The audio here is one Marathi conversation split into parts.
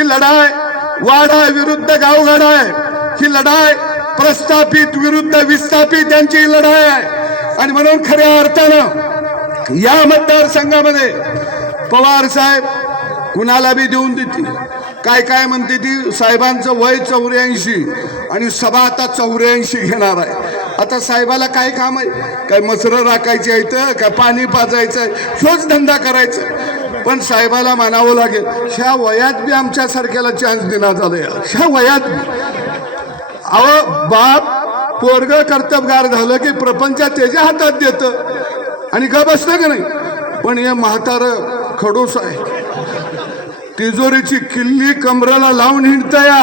ही लढाई वाडा विरुद्ध गावगाडा आहे, ही लढाई प्रस्थापित विरुद्ध विस्थापित यांची लढाई आहे। आणि म्हणून खऱ्या अर्थानं या मतदारसंघामध्ये पवार साहेब कुणाला बी देऊन देतील। काय काय म्हणते ती, साहेबांचं वय 84 आणि सभा आता 84 घेणार आहे। आता साहेबाला काय काम आहे? काय मसरं राखायची आहेत, काय पाणी पाजायचं, शोच धंदा करायचा। पण साहेबाला मानावं लागेल, ह्या वयात बी आमच्या सारख्याला चान्स देण्यात झालाय। ह्या वयात अहो बाप पोरग कर्तबगार झालं की प्रपंच त्याच्या हातात देतं आणि का बसतं का नाही। पण हे म्हातार खडूस आहे, तिजोरीची किल्ली कमराला लावून हिंडतया।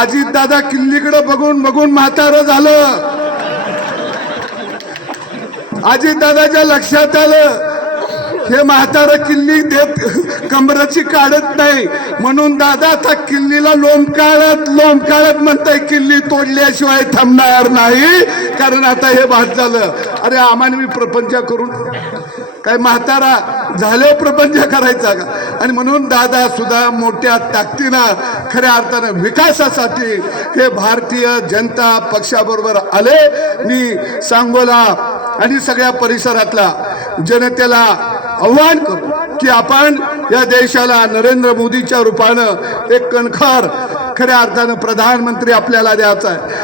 अजित दादा किल्लीकडे बघून बघून म्हातार झालं। अजित दादाच्या लक्षात आलं हे म्हातार किल्ली देत कमराची काढत नाही, म्हणून दादा आता किल्लीला लोंबकाळत म्हणताय किल्ली तोडल्याशिवाय थांबणार नाही, कारण आता हे बाद झालं। अरे आम्हाला मी प्रपंच करून काय म्हातारा झाले प्रपंच करायचा का? आणि म्हणून दादा सुद्धा मोठ्या ताकदीनं खऱ्या अर्थानं विकासासाठी हे भारतीय जनता पक्षाबरोबर आले। मी सांगोला आणि सगळ्या परिसरातला जनतेला आव्हान करू की आपण या देशाला नरेंद्र मोदीच्या रूपानं एक कणखर खऱ्या अर्थानं प्रधानमंत्री आपल्याला द्यायचा आहे।